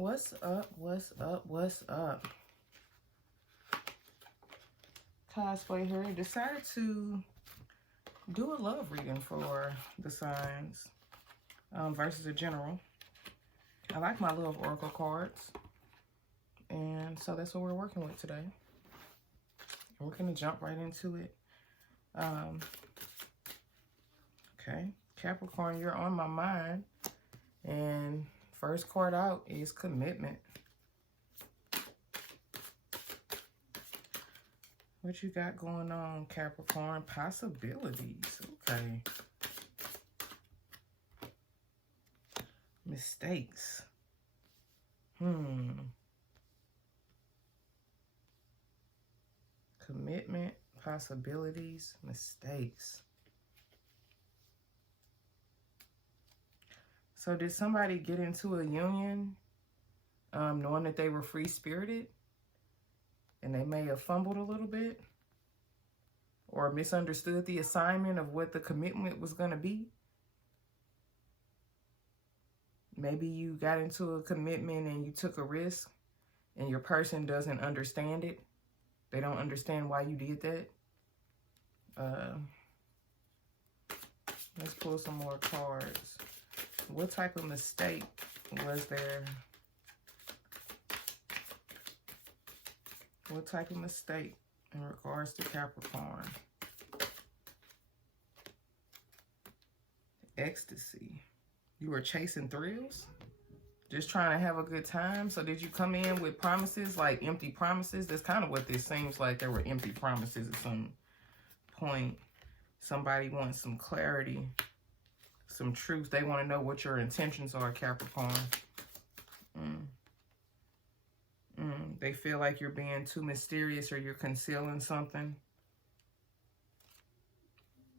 What's up? What's up? What's up? Cosplay here. Decided to do a love reading for the signs versus a general. I like my love oracle cards. And so that's what we're working with today. We're going to jump right into it. Okay. Capricorn, you're on my mind. And first card out is commitment. What you got going on, Capricorn? Possibilities. Okay. Mistakes. Commitment, possibilities, mistakes. So did somebody get into a union knowing that they were free-spirited? And they may have fumbled a little bit or misunderstood the assignment of what the commitment was going to be. Maybe you got into a commitment and you took a risk and your person doesn't understand it. They don't understand why you did that. Let's pull some more cards. What type of mistake was there? What type of mistake in regards to Capricorn? Ecstasy. You were chasing thrills? Just trying to have a good time? So did you come in with promises, like empty promises? That's kind of what this seems like. There were empty promises at some point. Somebody wants some clarity, some truth. They want to know what your intentions are, Capricorn. They feel like you're being too mysterious or you're concealing something.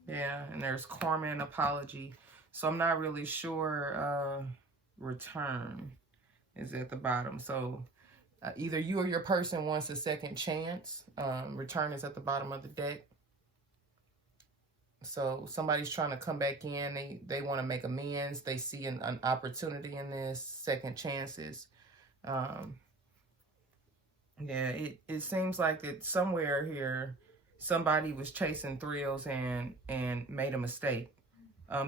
Yeah, and there's karma and apology. So I'm not really sure. Return is at the bottom. So either you or your person wants a second chance. Return is at the bottom of the deck. So somebody's trying to come back in. They want to make amends. They see an opportunity in this, second chances. Yeah, it seems like that somewhere here, somebody was chasing thrills and made a mistake.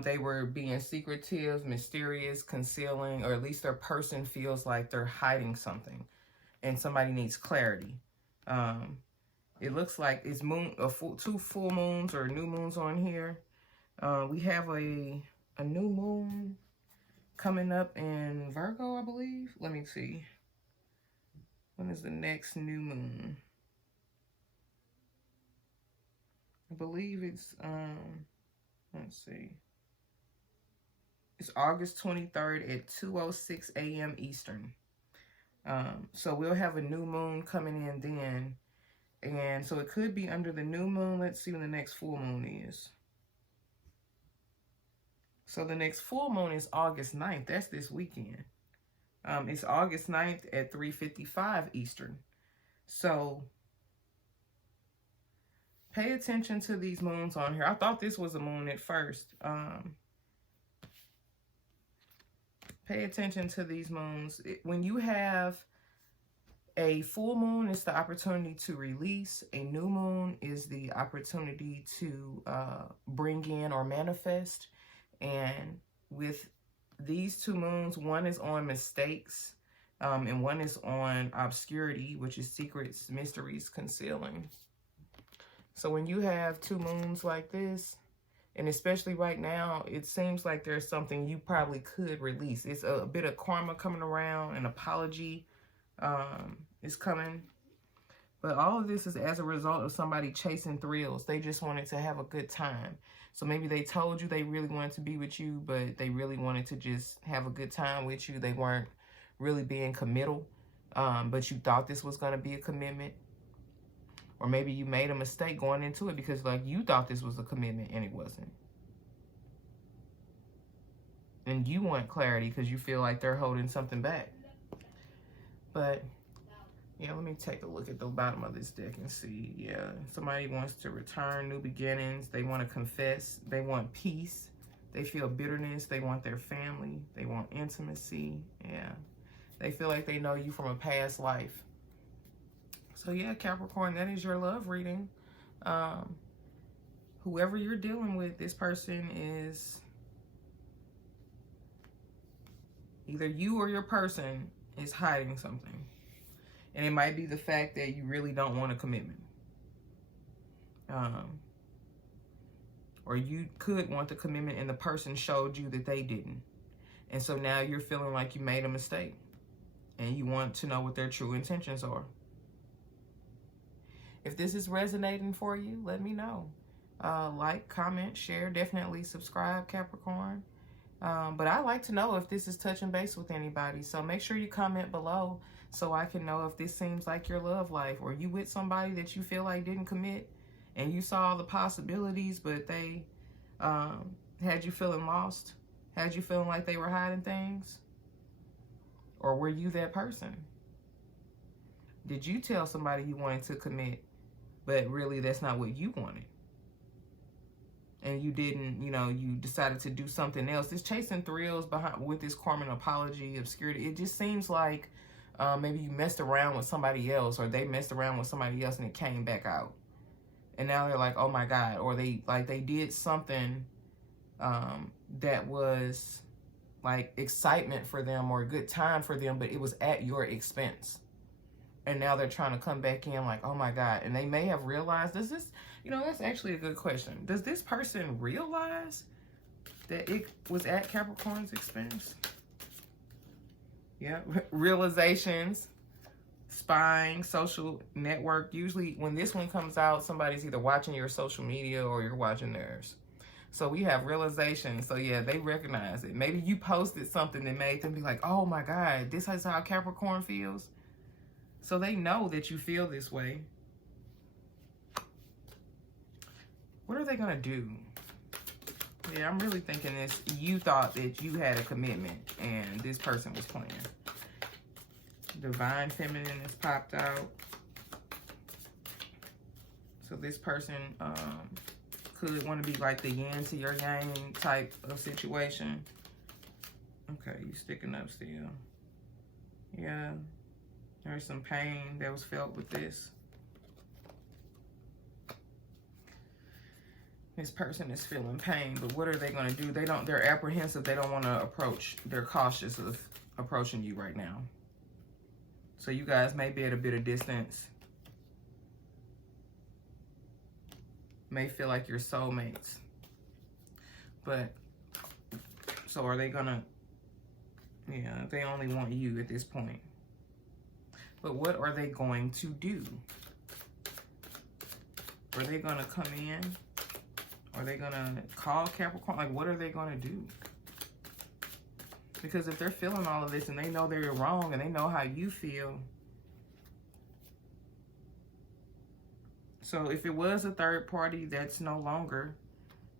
They were being secretive, mysterious, concealing, or at least their person feels like they're hiding something and somebody needs clarity. It looks like it's two full moons or new moons on here. We have a new moon coming up in Virgo, I believe. Let me see. When is the next new moon? I believe it's, let's see. It's August 23rd at 2:06 a.m. Eastern. So we'll have a new moon coming in then. And so it could be under the new moon. Let's see when the next full moon is. So the next full moon is August 9th. That's this weekend. It's August 9th at 3:55 Eastern. So pay attention to these moons on here. I thought this was a moon at first. Pay attention to these moons. When you have a full moon, it's the opportunity to release. A new moon is the opportunity to bring in or manifest. And with these two moons, one is on mistakes and one is on obscurity, which is secrets, mysteries, concealing. So when you have two moons like this, and especially right now, it seems like there's something you probably could release. It's a bit of karma coming around, an apology is coming. But all of this is as a result of somebody chasing thrills. They just wanted to have a good time. So maybe they told you they really wanted to be with you, but they really wanted to just have a good time with you. They weren't really being committal, but you thought this was going to be a commitment. Or maybe you made a mistake going into it because like you thought this was a commitment and it wasn't. And you want clarity because you feel like they're holding something back. But yeah, let me take a look at the bottom of this deck and see. Yeah, somebody wants to return, new beginnings. They want to confess. They want peace. They feel bitterness. They want their family. They want intimacy. Yeah. They feel like they know you from a past life. So yeah, Capricorn, that is your love reading. Whoever you're dealing with, this person is either you or your person is hiding something. And it might be the fact that you really don't want a commitment. Or you could want the commitment and the person showed you that they didn't. And so now you're feeling like you made a mistake. And you want to know what their true intentions are. If this is resonating for you, let me know. Like, comment, share, definitely subscribe, Capricorn. But I like to know if this is touching base with anybody. So make sure you comment below so I can know if this seems like your love life, or you with somebody that you feel like didn't commit and you saw all the possibilities, but they had you feeling lost, had you feeling like they were hiding things. Or were you that person? Did you tell somebody you wanted to commit, but really that's not what you wanted? And you didn't, you know, you decided to do something else. This chasing thrills behind with this Karman apology, obscurity. It just seems like maybe you messed around with somebody else, or they messed around with somebody else and it came back out. And now they're like, oh my God. Or they did something that was like excitement for them or a good time for them, but it was at your expense. And now they're trying to come back in like, oh my God. And they may have realized, does this, you know, that's actually a good question. Does this person realize that it was at Capricorn's expense? Yeah, realizations, spying, social network. Usually when this one comes out, somebody's either watching your social media or you're watching theirs. So we have realization. So yeah, they recognize it. Maybe you posted something that made them be like, oh my God, this is how Capricorn feels. So they know that you feel this way. What are they going to do? Yeah, I'm really thinking this. You thought that you had a commitment and this person was playing. Divine Feminine has popped out. So this person could want to be like the yin to your yang type of situation. Okay, you sticking up still. Yeah. There's some pain that was felt with this. This person is feeling pain, but what are they going to do? They're apprehensive. They don't want to approach. They're cautious of approaching you right now. So you guys may be at a bit of distance. May feel like you're soulmates. But, so are they going to, yeah, they only want you at this point. But what are they going to do? Are they going to come in? Are they going to call Capricorn? Like, what are they going to do? Because if they're feeling all of this and they know they're wrong and they know how you feel. So if it was a third party, that's no longer,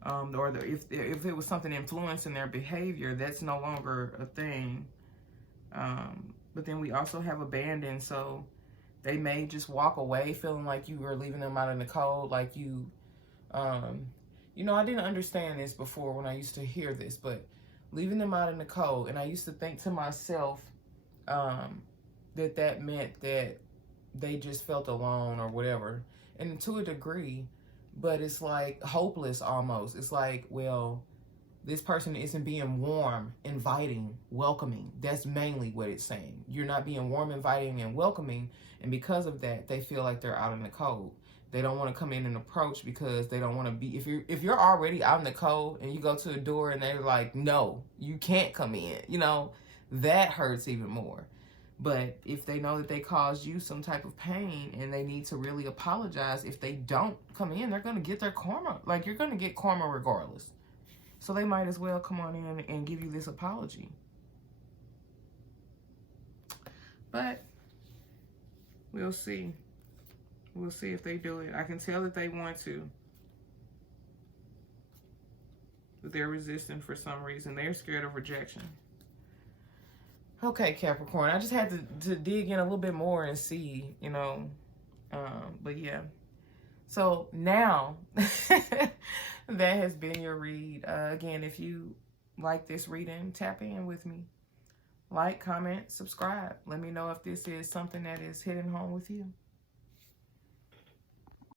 or if it was something influencing their behavior, that's no longer a thing. But then we also have abandon, so they may just walk away feeling like you were leaving them out in the cold, like you, you know, I didn't understand this before when I used to hear this, but leaving them out in the cold, and I used to think to myself that meant that they just felt alone or whatever, and to a degree, but it's like hopeless almost. It's like, well, this person isn't being warm, inviting, welcoming. That's mainly what it's saying. You're not being warm, inviting, and welcoming. And because of that, they feel like they're out in the cold. They don't want to come in and approach because they don't want to be, if you're already out in the cold and you go to a door and they're like, no, you can't come in, you know, that hurts even more. But if they know that they caused you some type of pain and they need to really apologize, if they don't come in, they're going to get their karma. Like, you're going to get karma regardless. So they might as well come on in and give you this apology. But we'll see. We'll see if they do it. I can tell that they want to. But they're resistant for some reason. They're scared of rejection. Okay, Capricorn. I just had to dig in a little bit more and see, you know. But yeah. So now, that has been your read. Again, if you like this reading, tap in with me. like, comment, subscribe. Let me know if this is something that is hitting home with you.